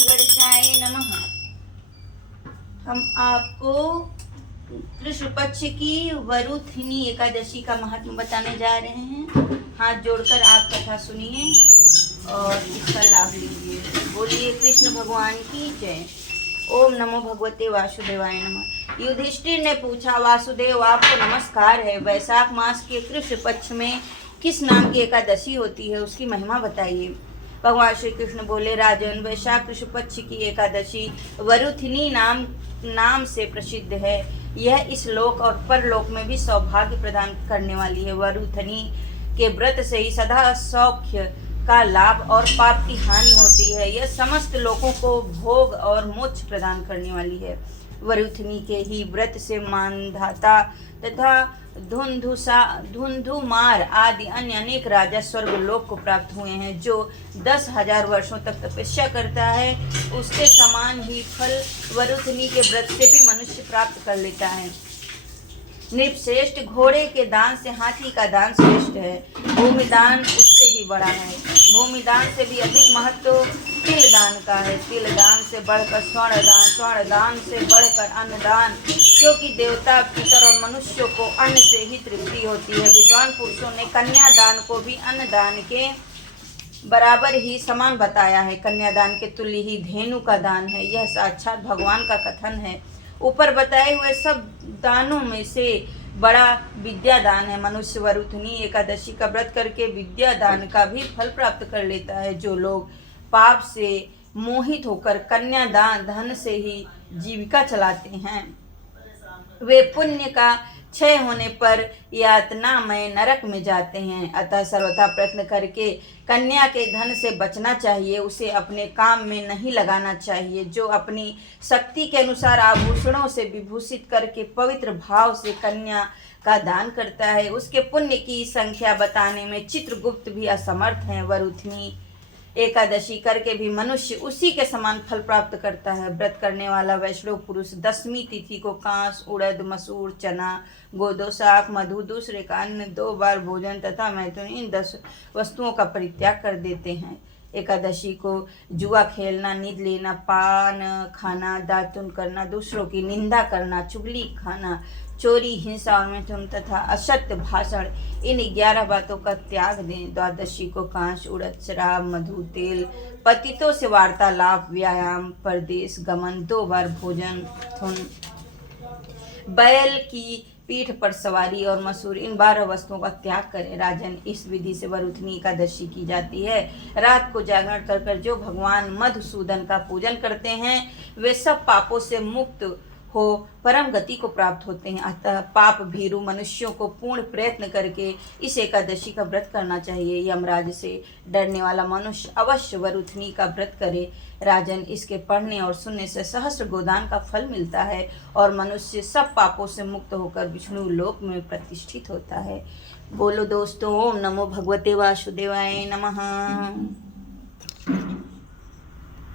गणेशाय नमः। हम आपको कृष्ण पक्ष की वरुथिनी एकादशी का महात्म बताने जा रहे हैं। हाथ जोड़कर आप कथा सुनिए और इसका लाभ लीजिए। बोलिए कृष्ण भगवान की जय। ओम नमो भगवते वासुदेवाय नमः। युधिष्ठिर ने पूछा, वासुदेव आपको नमस्कार है। वैशाख मास के कृष्ण पक्ष में किस नाम की एकादशी होती है, उसकी महिमा बताइए। भगवान श्री कृष्ण बोले, राजन, वैशाख कृष्ण पक्ष की एकादशी वरुथिनी नाम से प्रसिद्ध है। यह इस लोक और परलोक में भी सौभाग्य प्रदान करने वाली है। वरुथिनी के व्रत से ही सदा सौख्य का लाभ और पाप की हानि होती है। यह समस्त लोगों को भोग और मोक्ष प्रदान करने वाली है। वरुथिनी के ही व्रत से मानधाता तथा धुंधुमार आदि अन्य अनेक राजा स्वर्ग लोक को प्राप्त हुए हैं। जो 10,000 वर्षों तक तपस्या करता है, उसके समान ही फल वरुथिनी के व्रत से भी मनुष्य प्राप्त कर लेता है। नृपश्रेष्ठ, घोड़े के दान से हाथी का दान श्रेष्ठ है। भूमिदान उससे भी बड़ा है। भूमिदान से भी अधिक महत्व तिल दान का है। तिल दान से बढ़कर स्वर्ण दान, स्वर्ण दान से बढ़कर अन्नदान, क्योंकि देवता, पितर और मनुष्यों को अन्न से ही तृप्ति होती है। विद्वान पुरुषों ने कन्यादान को भी अन्नदान के बराबर ही समान बताया है। कन्यादान के तुल्य ही धेनु का दान है। यह साक्षात भगवान का कथन है। ऊपर बताए हुए सब दानों में से बड़ा विद्या दान है। मनुष्य वरुथिनी एकादशी का व्रत करके विद्या दान का भी फल प्राप्त कर लेता है। जो लोग पाप से मोहित होकर कन्यादान धन से ही जीविका चलाते हैं, वे पुण्य का क्षय होने पर यातनामय नरक में जाते हैं। अतः सर्वथा प्रयत्न करके कन्या के धन से बचना चाहिए। उसे अपने काम में नहीं लगाना चाहिए। जो अपनी शक्ति के अनुसार आभूषणों से विभूषित करके पवित्र भाव से कन्या का दान करता है, उसके पुण्य की संख्या बताने में चित्रगुप्त भी असमर्थ हैं। वरुथिनी एकादशी करके भी मनुष्य उसी के समान फल प्राप्त करता है। व्रत करने वाला वैष्णव पुरुष 10वीं तिथि को कांस, उड़द, मसूर, चना, गोदो, शाक, मधु, दूसरे का अन्न, 2 बार भोजन तथा मैथुन, इन 10 वस्तुओं का परित्याग कर देते हैं। एकादशी को जुआ खेलना, नींद लेना, पान खाना, दातुन करना, दूसरों की निंदा करना, चुगली खाना, चोरी, हिंसा और मैथुन तथा असत्य भाषण, इन 11 बातों का त्याग दें। द्वादशी को कांच, उड़द, शराब, मधु, तेल, पतितों से वार्तालाप, व्यायाम, परदेश गमन, 2 बार भोजन, बैल की पीठ पर सवारी और मसूर, इन 12 वस्तुओं का त्याग करें। राजन, इस विधि से वरुथिनी एकादशी की जाती है। रात को जागरण कर जो भगवान मधुसूदन का पूजन करते हैं, वे सब पापों से मुक्त हो परम गति को प्राप्त होते हैं। अतः पाप भीरु मनुष्यों को पूर्ण प्रयत्न करके इस एकादशी का व्रत करना चाहिए। यमराज से डरने वाला मनुष्य अवश्य वरुथिनी का व्रत करे। राजन, इसके पढ़ने और सुनने से सहस्त्र गोदान का फल मिलता है और मनुष्य सब पापों से मुक्त होकर विष्णु लोक में प्रतिष्ठित होता है। बोलो दोस्तों, ओम नमो भगवते वासुदेवाय नमः।